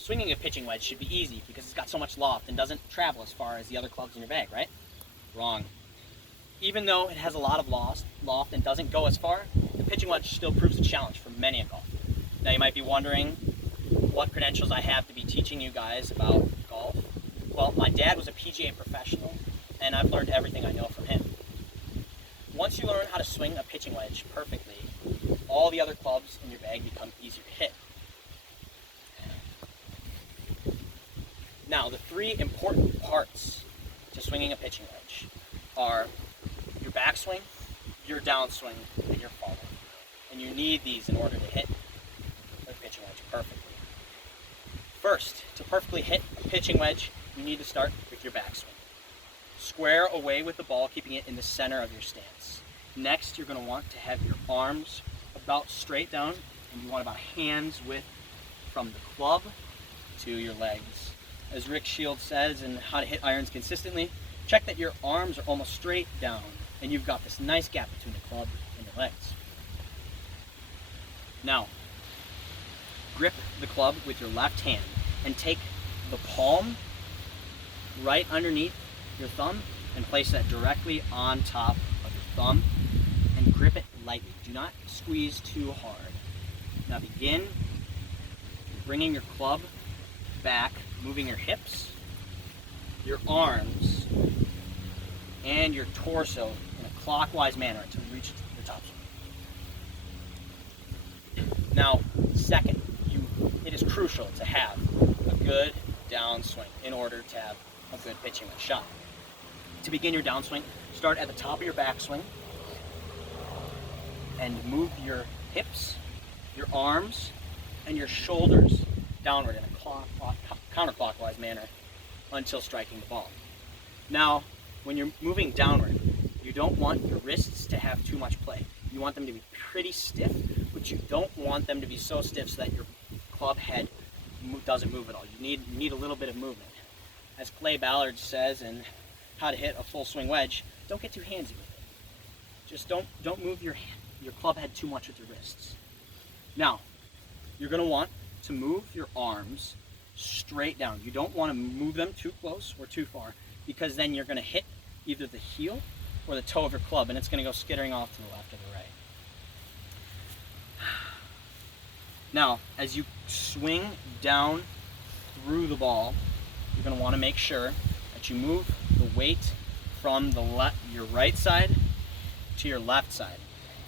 swinging a pitching wedge should be easy because it's got so much loft and doesn't travel as far as the other clubs in your bag, right? Wrong. Even though it has a lot of loft and doesn't go as far, the pitching wedge still proves a challenge for many a golfer. Now you might be wondering what credentials I have to be teaching you guys about golf. Well, my dad was a PGA professional, and I've learned everything I know from him. Once you learn how to swing a pitching wedge perfectly, all the other clubs in your bag become easier to hit. Now, the three important parts to swinging a pitching wedge are your backswing, your downswing, and your follow. And you need these in order to hit the pitching wedge perfectly. First, to perfectly hit a pitching wedge, you need to start with your backswing. Square away with the ball, keeping it in the center of your stance. Next, you're going to want to have your arms about straight down, and you want about hands width from the club to your legs. As Rick Shields says in How to Hit Irons Consistently, check that your arms are almost straight down, and you've got this nice gap between the club and your legs. Now, grip the club with your left hand and take the palm right underneath your thumb and place that directly on top of your thumb and grip it lightly. Do not squeeze too hard. Now begin bringing your club back, moving your hips, your arms, and your torso in a clockwise manner until you reach the top swing. Now, second, it is crucial to have a good downswing in order to have a good pitching wedge shot. To begin your downswing, start at the top of your backswing and move your hips, your arms, and your shoulders downward in a counterclockwise manner until striking the ball. Now, when you're moving downward, you don't want your wrists to have too much play. You want them to be pretty stiff, but you don't want them to be so stiff so that your club head doesn't move at all. You need a little bit of movement. As Clay Ballard says in How to Hit a Full Swing Wedge, don't get too handsy with it. Just don't move your club head too much with your wrists. Now, you're going to want to move your arms straight down. You don't want to move them too close or too far, because then you're going to hit either the heel or the toe of your club, and it's going to go skittering off to the left or the right. Now, as you swing down through the ball, you're going to want to make sure that you move the weight from your right side to your left side.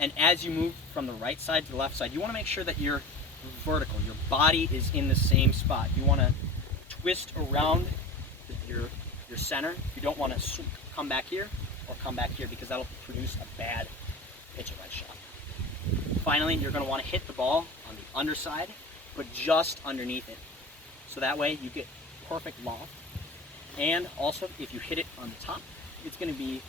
And as you move from the right side to the left side, you want to make sure that you're vertical. Your body is in the same spot. You want to twist around your center. You don't want to come back here or come back here, because that'll produce a bad pitching wedge shot. Finally, you're going to want to hit the ball on the underside, but just underneath it. So that way you get perfect loft. And also, if you hit it on the top, it's going to be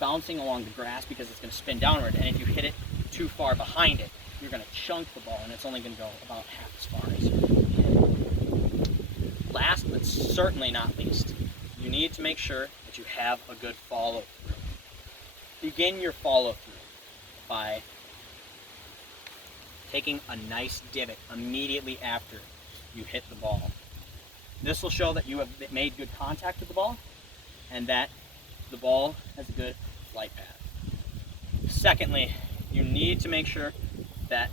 bouncing along the grass because it's going to spin downward. And if you hit it too far behind it, you're going to chunk the ball, and it's only going to go about half as far as you hit it. Last but certainly not least, you need to make sure that you have a good follow through. Begin your follow through by taking a nice divot immediately after you hit the ball. This will show that you have made good contact with the ball and that the ball has a good flight path. Secondly, you need to make sure that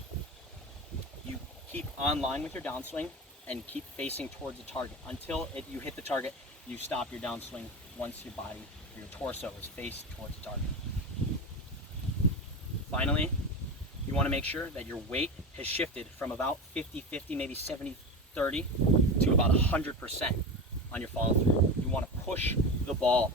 you keep on line with your downswing and keep facing towards the target. Until you hit the target, you stop your downswing once your body or your torso is faced towards the target. Finally, you want to make sure that your weight has shifted from about 50-50, maybe 70-30 to about 100% on your follow through. You want to push the ball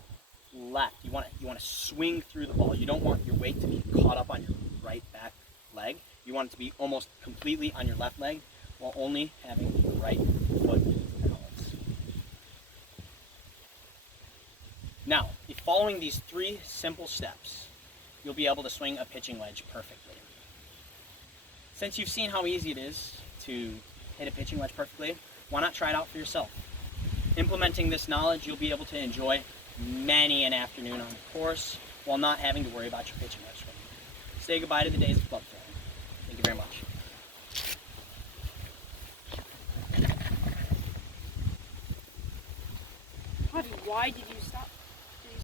left. You want to swing through the ball. You don't want your weight to be caught up on your right back leg. You want it to be almost completely on your left leg while only having the right foot balance. Now, if following these 3 simple steps, you'll be able to swing a pitching wedge perfectly. Since you've seen how easy it is to hit a pitching wedge perfectly, why not try it out for yourself? Implementing this knowledge, you'll be able to enjoy many an afternoon on the course while not having to worry about your pitching wedge swing. Say goodbye to the days of club throwing. Thank you very much. Why did you stop?